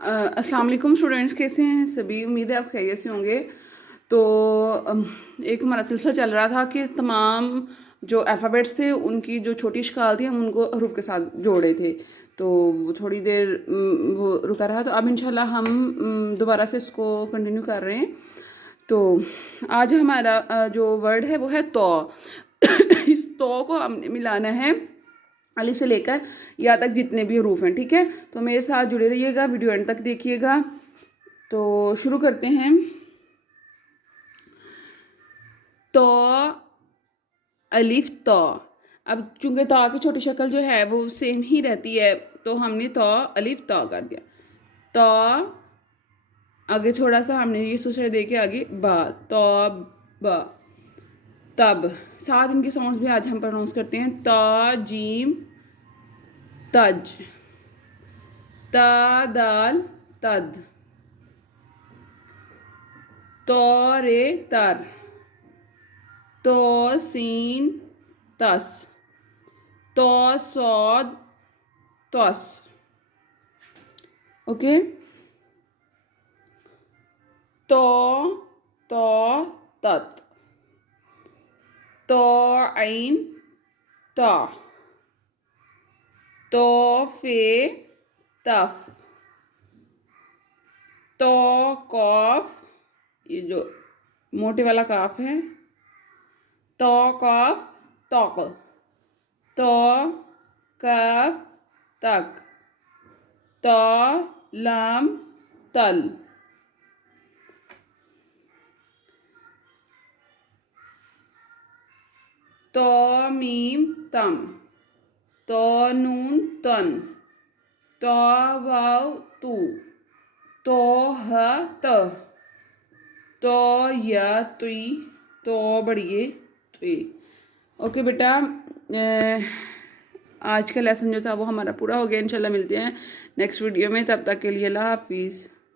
अस्सलाम वालेकुम स्टूडेंट्स, कैसे हैं सभी। उम्मीद है आप खैरियत से होंगे। तो एक हमारा सिलसिला चल रहा था कि तमाम जो अल्फ़ाबेट्स थे उनकी जो छोटी इश्काल थी हम उनको हरूफ के साथ जोड़े थे। तो थोड़ी देर वो रुका रहा, तो अब इंशाल्लाह हम दोबारा से इसको कंटिन्यू कर रहे हैं। तो आज हमारा जो वर्ड है वो है तो। इस तो को हमने मिलाना है अलिफ से लेकर या तक जितने भी हरूफ हैं, ठीक है। तो मेरे साथ जुड़े रहिएगा, वीडियो एंड तक देखिएगा। तो शुरू करते हैं। तो अलिफ तो। अब चूंकि तो की छोटी शक्ल जो है वो सेम ही रहती है, तो हमने तो अलिफ तो कर दिया। तो आगे थोड़ा सा हमने ये सोचा दे के आगे बा, तो ब, तब। साथ इनके साउंड्स भी आज हम प्रोनाउंस करते हैं। तो जीम तज, ता दाल तद, तो रे तर, तो सीन तस, तो सौद तस। ओके। तो तत, तो आइन ता, तो फे तफ, तो कॉफ, ये जो मोटे वाला काफ है, तो कॉफ तौक, तो कफ तक, तो लाम तल, तो मीम तम, तो नून तन, तो वाव तू, तो ह त, तो या तुई, तो बढ़िए तुई। ओके बेटा, आज का लेसन जो था वो हमारा पूरा हो गया। इंशाल्लाह मिलते हैं नेक्स्ट वीडियो में, तब तक के लिए अल्लाह हाफिज़।